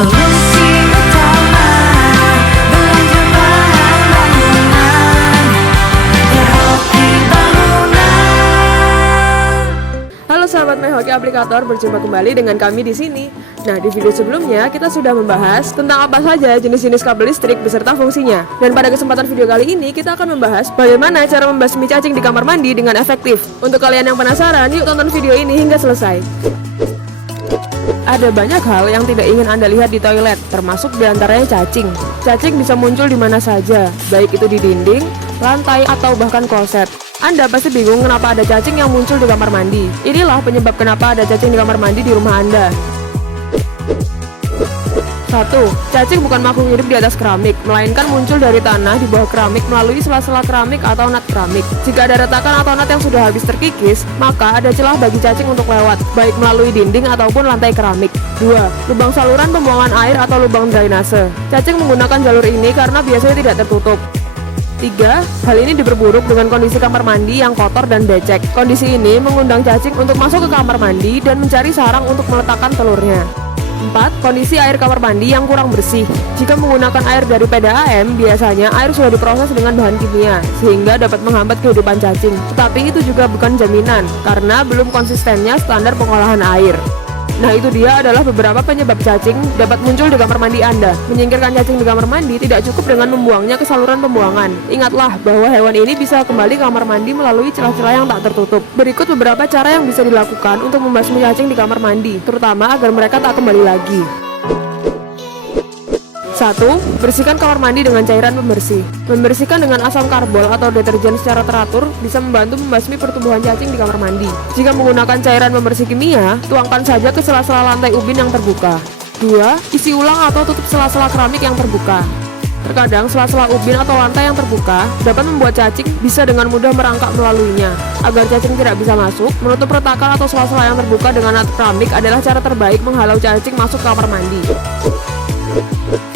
Solusi utama belanja bahan bangunan, Hoki Bangunan. Halo sahabat Hoki Aplikator, berjumpa kembali dengan kami di sini. Nah, di video sebelumnya kita sudah membahas tentang apa saja jenis-jenis kabel listrik beserta fungsinya. Dan pada kesempatan video kali ini kita akan membahas bagaimana cara membasmi cacing di kamar mandi dengan efektif. Untuk kalian yang penasaran, yuk tonton video ini hingga selesai. Ada banyak hal yang tidak ingin Anda lihat di toilet, termasuk diantaranya cacing. Cacing bisa muncul di mana saja, baik itu di dinding, lantai, atau bahkan kloset. Anda pasti bingung kenapa ada cacing yang muncul di kamar mandi. Inilah penyebab kenapa ada cacing di kamar mandi di rumah Anda. 1. Cacing bukan makhluk hidup di atas keramik, melainkan muncul dari tanah di bawah keramik melalui sela-sela keramik atau nut keramik. Jika ada retakan atau nut yang sudah habis terkikis, maka ada celah bagi cacing untuk lewat, baik melalui dinding ataupun lantai keramik. 2. Lubang saluran pembuangan air atau lubang drainase. Cacing menggunakan jalur ini karena biasanya tidak tertutup. 3. Hal ini diperburuk dengan kondisi kamar mandi yang kotor dan becek. Kondisi ini mengundang cacing untuk masuk ke kamar mandi dan mencari sarang untuk meletakkan telurnya. 4. Kondisi air kamar mandi yang kurang bersih. Jika menggunakan air dari PDAM, biasanya air sudah diproses dengan bahan kimia, sehingga dapat menghambat kehidupan cacing. Tetapi itu juga bukan jaminan, karena belum konsistennya standar pengolahan air. Nah, itu dia adalah beberapa penyebab cacing dapat muncul di kamar mandi Anda. Menyingkirkan cacing di kamar mandi tidak cukup dengan membuangnya ke saluran pembuangan. Ingatlah bahwa hewan ini bisa kembali ke kamar mandi melalui celah-celah yang tak tertutup. Berikut beberapa cara yang bisa dilakukan untuk membasmi cacing di kamar mandi, terutama agar mereka tak kembali lagi. 1. Bersihkan kamar mandi dengan cairan pembersih. Membersihkan dengan asam karbol atau deterjen secara teratur bisa membantu membasmi pertumbuhan cacing di kamar mandi. Jika menggunakan cairan pembersih kimia, tuangkan saja ke sela-sela lantai ubin yang terbuka. 2. Isi ulang atau tutup sela-sela keramik yang terbuka. Terkadang sela-sela ubin atau lantai yang terbuka dapat membuat cacing bisa dengan mudah merangkak melaluinya. Agar cacing tidak bisa masuk, menutup retakan atau sela-sela yang terbuka dengan nut keramik adalah cara terbaik menghalau cacing masuk ke kamar mandi.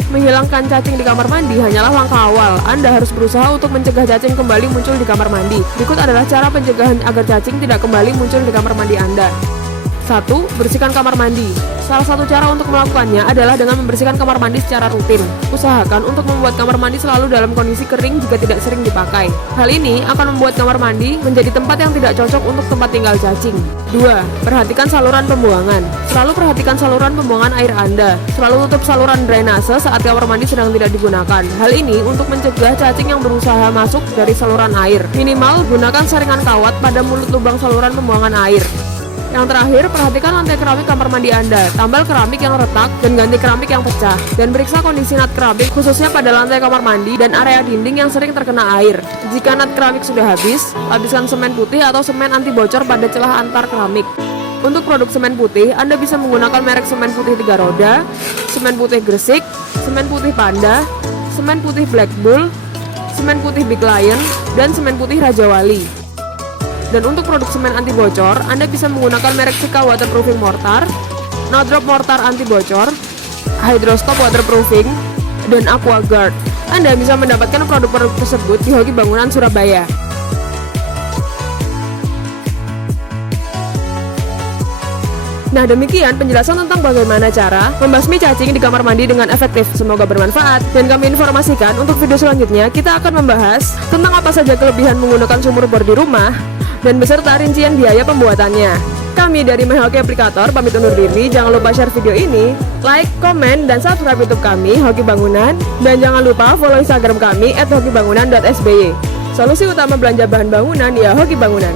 Menghilangkan cacing di kamar mandi hanyalah langkah awal. Anda harus berusaha untuk mencegah cacing kembali muncul di kamar mandi. Berikut adalah cara pencegahan agar cacing tidak kembali muncul di kamar mandi Anda. 1. Bersihkan kamar mandi. Salah satu cara untuk melakukannya adalah dengan membersihkan kamar mandi secara rutin. Usahakan untuk membuat kamar mandi selalu dalam kondisi kering jika tidak sering dipakai. Hal ini akan membuat kamar mandi menjadi tempat yang tidak cocok untuk tempat tinggal cacing. 2. Perhatikan saluran pembuangan. Selalu perhatikan saluran pembuangan air Anda. Selalu tutup saluran drainase saat kamar mandi sedang tidak digunakan. Hal ini untuk mencegah cacing yang berusaha masuk dari saluran air. Minimal gunakan saringan kawat pada mulut lubang saluran pembuangan air. Yang terakhir, perhatikan lantai keramik kamar mandi Anda. Tambal keramik yang retak dan ganti keramik yang pecah. Dan periksa kondisi nut keramik khususnya pada lantai kamar mandi dan area dinding yang sering terkena air. Jika nut keramik sudah habis, habiskan semen putih atau semen anti bocor pada celah antar keramik. Untuk produk semen putih, Anda bisa menggunakan merek semen putih 3 roda, semen putih Gresik, semen putih Panda, semen putih Black Bull, semen putih Big Lion, dan semen putih Raja Wali. Dan untuk produk semen anti bocor, Anda bisa menggunakan merek Sika Waterproofing Mortar, No Drop Mortar anti bocor, Hydrostop Waterproofing, dan Aqua Guard. Anda bisa mendapatkan produk-produk tersebut di Hoki Bangunan Surabaya. Nah, demikian penjelasan tentang bagaimana cara membasmi cacing di kamar mandi dengan efektif. Semoga bermanfaat. Dan kami informasikan untuk video selanjutnya kita akan membahas tentang apa saja kelebihan menggunakan sumur bor di rumah dan beserta rincian biaya pembuatannya. Kami dari Hoki Aplikator pamit undur diri. Jangan lupa share video ini, like, komen, dan subscribe YouTube kami Hoki Bangunan. Dan jangan lupa follow Instagram kami @hokibangunan.sby. Solusi utama belanja bahan bangunan ya Hoki Bangunan.